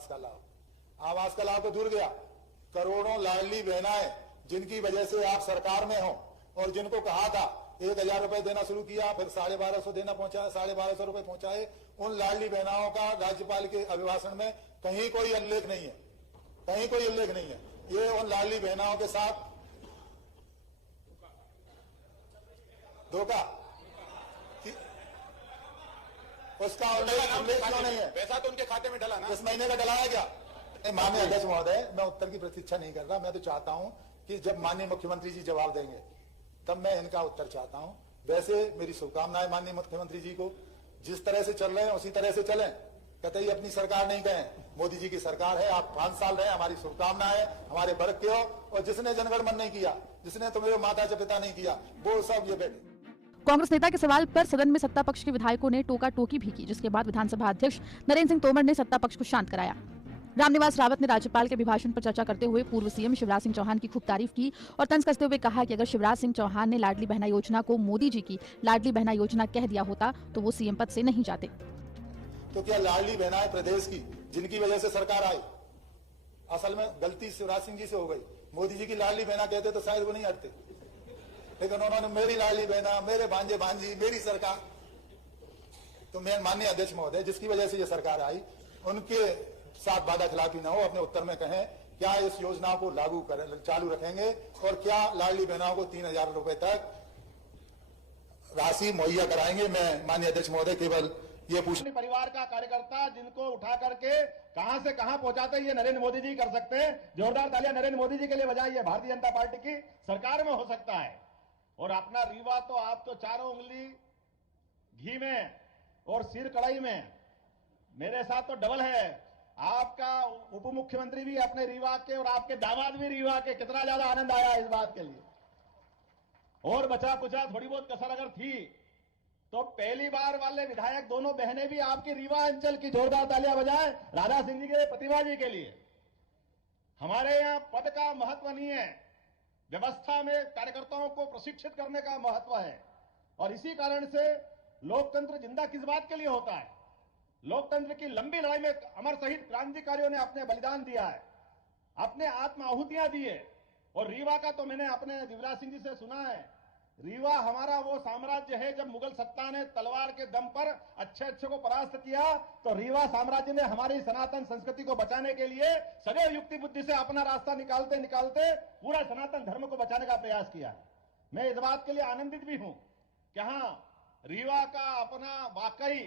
आवास का लाभ, आवास का लाभ तो दूर गया, करोड़ों लाडली बहनाएं जिनकी वजह से आप सरकार में हो और जिनको कहा था 1,000 रुपए देना शुरू किया, फिर 1250 देना पहुंचा, 1250 रुपए पहुंचाए, उन लाडली बहनाओं का राज्यपाल के अभिभाषण में कहीं कोई उल्लेख नहीं है, कहीं कोई उल्लेख नहीं है। ये उन लाडली बहनाओं के साथ धोखा, उसका उल्लेख क्यों नहीं है? पैसा तो उनके खाते में डला ना, इस महीने का डलाया क्या? माननीय अध्यक्ष महोदय, मैं उत्तर की प्रतीक्षा नहीं कर रहा, मैं तो चाहता हूं कि जब माननीय मुख्यमंत्री जी जवाब देंगे तब मैं इनका उत्तर चाहता हूं। वैसे मेरी शुभकामनाएं माननीय मुख्यमंत्री जी को, जिस तरह से चल रहे हैं उसी तरह से चलें, कतई अपनी सरकार नहीं कहें, मोदी जी की सरकार है, आप 5 साल रहे, हमारी शुभकामनाएं है, हमारे वर्ग के हो, और जिसने जनगण मन नहीं किया, जिसने तुम्हें माता पिता नहीं किया, वो सब ये बैठे। कांग्रेस नेता के सवाल पर सदन में सत्ता पक्ष के विधायकों ने टोका टोकी भी की, जिसके बाद विधानसभा अध्यक्ष नरेंद्र सिंह तोमर ने सत्ता पक्ष को शांत कराया। रामनिवास रावत ने राज्यपाल के अभिभाषण पर चर्चा करते हुए पूर्व सीएम शिवराज सिंह चौहान की खूब तारीफ की और तंज कसते हुए कहा कि अगर शिवराज सिंह चौहान ने लाडली बहना योजना को मोदी जी की लाडली बहना योजना कह दिया होता तो वो सीएम पद से नहीं जाते। तो क्या लाडली बहनाएं प्रदेश की जिनकी वजह से सरकार आई, असल में गलती शिवराज सिंह जी से हो गई। मोदी जी की लाडली बहना कहते तो शायद वो नहीं हटते, लेकिन उन्होंने मेरी लाडली बहना, मेरे भांजे भांजी, मेरी सरकार। तो मैं माननीय अध्यक्ष महोदय, जिसकी वजह से ये सरकार आई, उनके साथ वादा खिलाफी न हो, अपने उत्तर में कहें क्या इस योजना को लागू करें, चालू रखेंगे और क्या लाडली बहनाओं को 3,000 रुपए तक राशि मुहैया कराएंगे। मैं माननीय अध्यक्ष महोदय केवल ये पूछ, परिवार का कार्यकर्ता जिनको उठा करके कहां से कहां पहुंचाते ये नरेंद्र मोदी जी कर सकते हैं। जोरदार तालियां नरेंद्र मोदी जी के लिए बजाइए। भारतीय जनता पार्टी की सरकार में हो सकता है। और अपना रीवा तो आप तो चारों उंगली घी में और सिर कढ़ाई में, मेरे साथ तो डबल है। आपका उप मुख्यमंत्री भी अपने रीवा के और आपके दामाद भी रीवा के, कितना ज्यादा आनंद आया इस बात के लिए। और बचा कुचा थोड़ी बहुत कसर अगर थी तो पहली बार वाले विधायक दोनों बहनें भी आपकी रीवा अंचल की। जोरदार तालियां बजाएं राधा सिंह जी के, प्रतिभा जी के लिए। हमारे यहां पद का महत्व नहीं है, व्यवस्था में कार्यकर्ताओं को प्रशिक्षित करने का महत्व है। और इसी कारण से लोकतंत्र जिंदा किस बात के लिए होता है? लोकतंत्र की लंबी लड़ाई में अमर शहीद क्रांतिकारियों ने अपने बलिदान दिया है, अपने आत्म आहुतियां दी है। और रीवा का तो मैंने अपने दिवराज सिंह जी से सुना है, रीवा हमारा वो साम्राज्य है जब मुगल सत्ता ने तलवार के दम पर अच्छे को परास्त किया, तो रीवा साम्राज्य ने हमारी सनातन संस्कृति को बचाने के लिए सदैव युक्ति बुद्धि से अपना रास्ता निकालते निकालते पूरा सनातन धर्म को बचाने का प्रयास किया। मैं इस बात के लिए आनंदित भी हूं कि हां, रीवा का अपना वाकई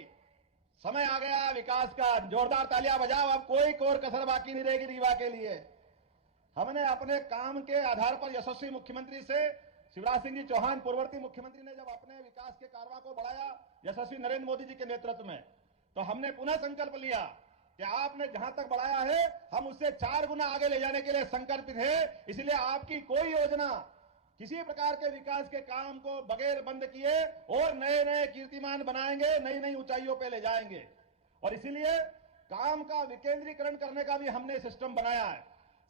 समय आ गया विकास का। जोरदार तालियां बजाओ, अब कोई कोर कसर बाकी नहीं रहेगी रीवा के लिए। हमने अपने काम के आधार पर यशस्वी मुख्यमंत्री से शिवराज सिंह जी चौहान पूर्ववर्ती मुख्यमंत्री ने जब अपने विकास के कारवां को बढ़ाया यशस्वी नरेंद्र मोदी जी के नेतृत्व में, तो हमने पुनः संकल्प लिया कि आपने जहां तक बढ़ाया है हम उससे 4 गुना आगे ले जाने के लिए संकल्पित है। इसलिए आपकी कोई योजना, किसी प्रकार के विकास के काम को बगैर बंद किए और नए नए कीर्तिमान बनाएंगे, नई नई ऊंचाइयों पे ले जाएंगे। और इसीलिए काम का विकेंद्रीकरण करने का भी हमने सिस्टम बनाया है।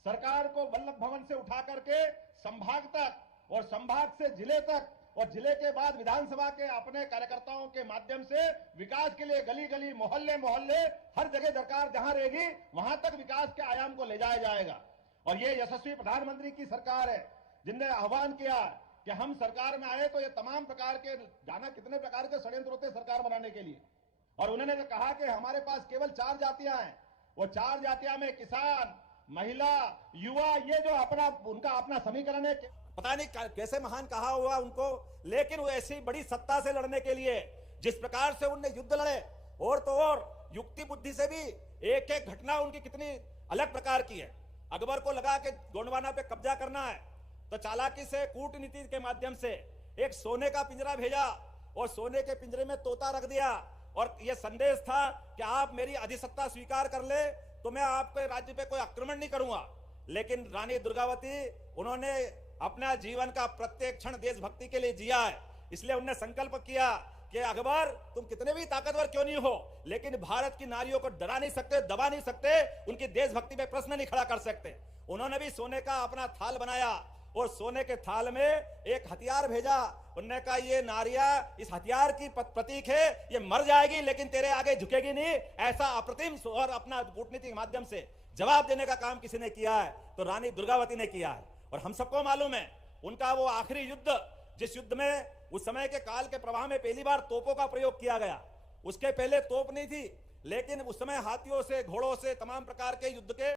सरकार को वल्लभ भवन से उठा करके संभाग तक और संभाग से जिले तक और जिले के बाद विधानसभा के अपने कार्यकर्ताओं के माध्यम से विकास के लिए गली गली, मोहल्ले मोहल्ले, हर जगह दरकार जहां रहेगी वहां तक विकास के आयाम को ले जाया जाएगा। और ये यशस्वी प्रधानमंत्री की सरकार है जिनने आह्वान किया कि हम सरकार में आए तो ये तमाम प्रकार के, जाना कितने प्रकार के षड्यंत्र होते सरकार बनाने के लिए। और उन्होंने कहा कि हमारे पास केवल 4 जातियां हैं, वो 4 जातियां में किसान, महिला, युवा, ये जो उनका अपना समीकरण है। पता नहीं कैसे महान कहा हुआ उनको, लेकिन वो ऐसी बड़ी सत्ता से लड़ने के लिए जिस प्रकार से उनने युद्ध लड़े, और तो और युक्ति बुद्धि से भी एक एक घटना उनकी कितनी अलग प्रकार की है। अकबर को लगा कि गोंडवाना पे कब्जा करना है, तो चालाकी से कूटनीति के माध्यम से एक सोने का पिंजरा भेजा और सोने के पिंजरे में तोता रख दिया। और यह संदेश था कि आप मेरी अधिसत्ता स्वीकार कर ले तो मैं आपके राज्य पे कोई आक्रमण नहीं करूंगा। लेकिन रानी दुर्गावती, उन्होंने अपना जीवन का प्रत्येक क्षण देशभक्ति के लिए जिया है। इसलिए उन्होंने संकल्प किया कि अकबर, तुम कितने भी ताकतवर क्यों नहीं हो, लेकिन भारत की नारियों को डरा नहीं सकते, दबा नहीं सकते, उनकी देशभक्ति पे प्रश्न नहीं खड़ा कर सकते। उन्होंने भी सोने का अपना थाल बनाया और सोने के थाल में एक हथियार भेजा। उन्होंने कहा ये नारिया इस हथियार की प्रतीक है, ये मर जाएगी लेकिन तेरे आगे झुकेगी नहीं। ऐसा अप्रतिम और अपना कूटनीति के माध्यम से जवाब देने का काम किसी ने किया है तो रानी दुर्गावती ने किया है। और हम सबको मालूम है उनका वो आखिरी युद्ध, जिस युद्ध में उस समय के काल के प्रवाह में पहली बार तोपों का प्रयोग किया गया। उसके पहले तोप नहीं थी, लेकिन उस समय हाथियों से, घोड़ों से, तमाम प्रकार के युद्ध के